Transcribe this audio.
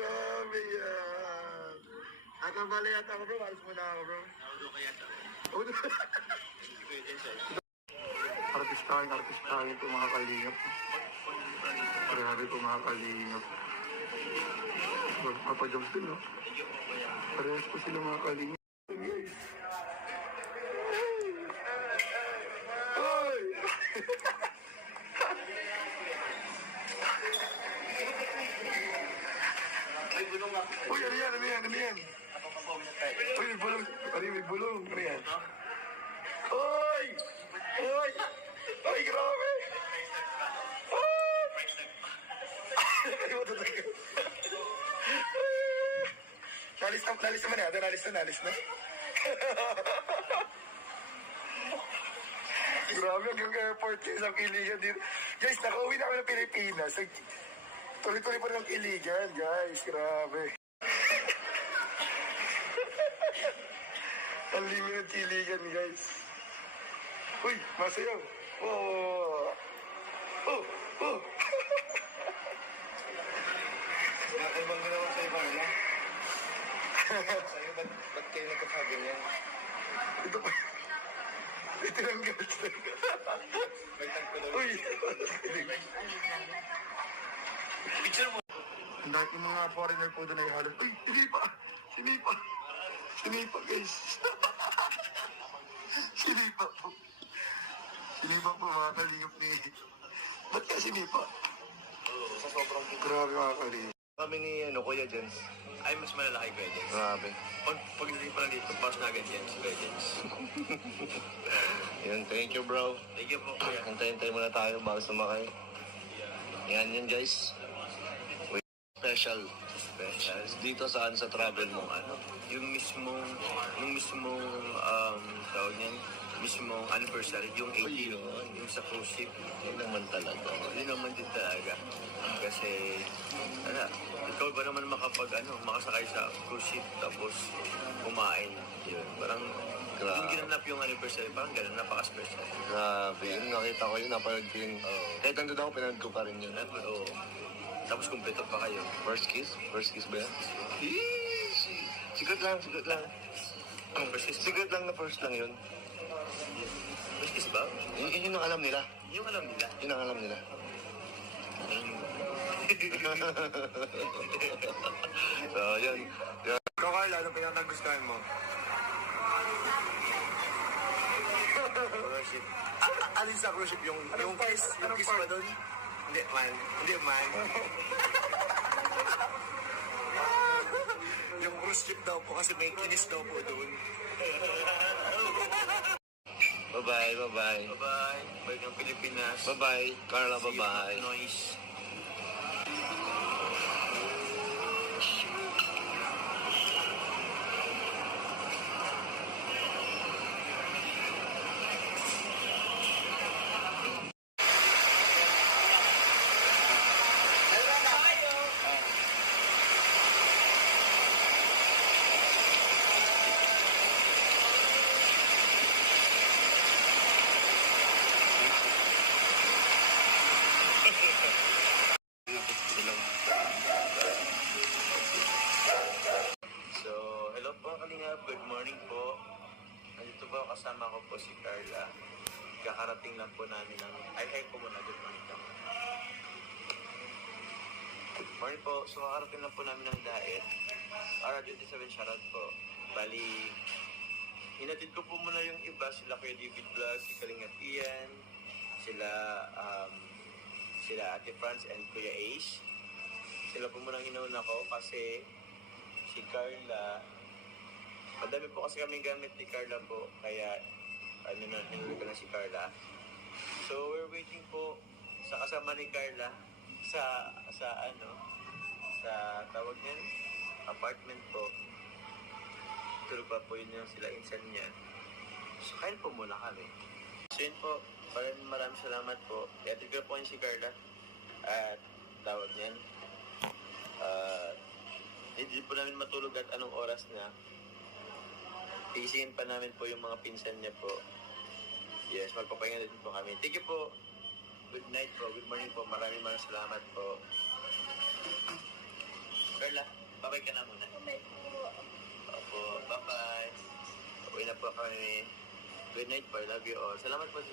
Grabe yan. Akabali yata ako bro, alis mo na ako bro. Naulo ka yata. Artistahin po mga kalingap. Grabe po mga kalingap. Magpapajobs din, no? Parehas po sila mga kalingap. Guys. Hoy! May bulong ako. Uy, ano yan? Uy, may bulong. May bulong. Ano yan? Uy! Uy! Ay, grabe! Nalis naman na. Nalis na. Grabe, hanggang airport yung isang kiligan dito. Guys, nakauwi na kami ng Pilipinas. Tuloy-tuloy pa rin ang kiligan, guys. Grabe. Unlimited kiligan, guys. Uy, masayaw. Oh! Nakibang ginawa sa iba, no? Sa'yo, ba't kayo nagkasabi niya? Ito pa. Itinanggal. May tagpalaw. Uy! Picture mo. Ang dahil yung mga foreigner po doon ay halos. Uy! Sinipa, guys. Sinipa po. Sinipa po mga kalingap ni... Ba't ka sinipa? Sa sobrang Grabe mga kalingap. kami ni Kuya Jens. Ay, mas malalaki Kuya Jens. Grabe. Pagdating pa lang dito, pass na agad Jens, Kuya Jens. Yan, thank you bro. Thank you po, Kuya. Hintay-hintay muna tayo bago sumakay. Yan guys. Wait, special. Dito saan sa travel mo? Yung mismong tawag niyan, mismong anniversary, yung 18, yung sa cruise ship. Yun naman talaga. Yun naman din talaga. Kasi, ikaw ba naman makasakay sa cruise ship tapos kumain. Yun, parang, yung ginanap yung anniversary, parang gano'n, napaka-special. Grabe, yun nakita ko yun, napanood ko yun. Kahit nandun ako, pinanood ko pa rin yun. Oo. Tapos kumpleto pa kayo. First kiss? First kiss ba yan? Secret lang. Secret lang na first lang yun. First kiss ba? Yun ang alam nila. Yung alam nila. Yun ang alam nila. So, yun. Ikaw, Carla, anong pinatagustuhan mo? Cruise ship. Alin sa cruise ship? Yung kiss ba doon? Hindi man. Yung cruise ship daw po kasi may kinis daw po doon. Bye-bye. Bye-bye. Bye ng Pilipinas. Bye-bye. Carla, bye-bye. Noise. Good morning po. Nandito po kasama ko po si Carla. Kakarating lang po namin ng... Ay po muna. Good morning po. Good morning po. So kakarating lang po namin ng Daet. R27 shoutout po. Bali, hinatid ko po muna yung iba. Sila Kuya David Vlog, si Kalingap Ian, sila Ate Franz and Kuya Ace. Sila po muna inauna ko kasi si Carla... Madami po kasi kaming gamit ni Carla po, kaya hinuli ko na si Carla. So we're waiting po sa kasama ni Carla sa tawag niyan, apartment po. Tulog pa po yun yung sila insan niya. So kain po muna kami. So yun po, maraming salamat po. Iatid ko po yun si Carla. At tawag niyan, hindi po namin matulog at anong oras na. Tiisiin pa namin po yung mga pinsan niya po. Yes, magpapahinga din po kami. Thank you po. Good night po. Good morning po. Maraming salamat po. Carla. po kami. Good night po. I love you all. Salamat po, sir.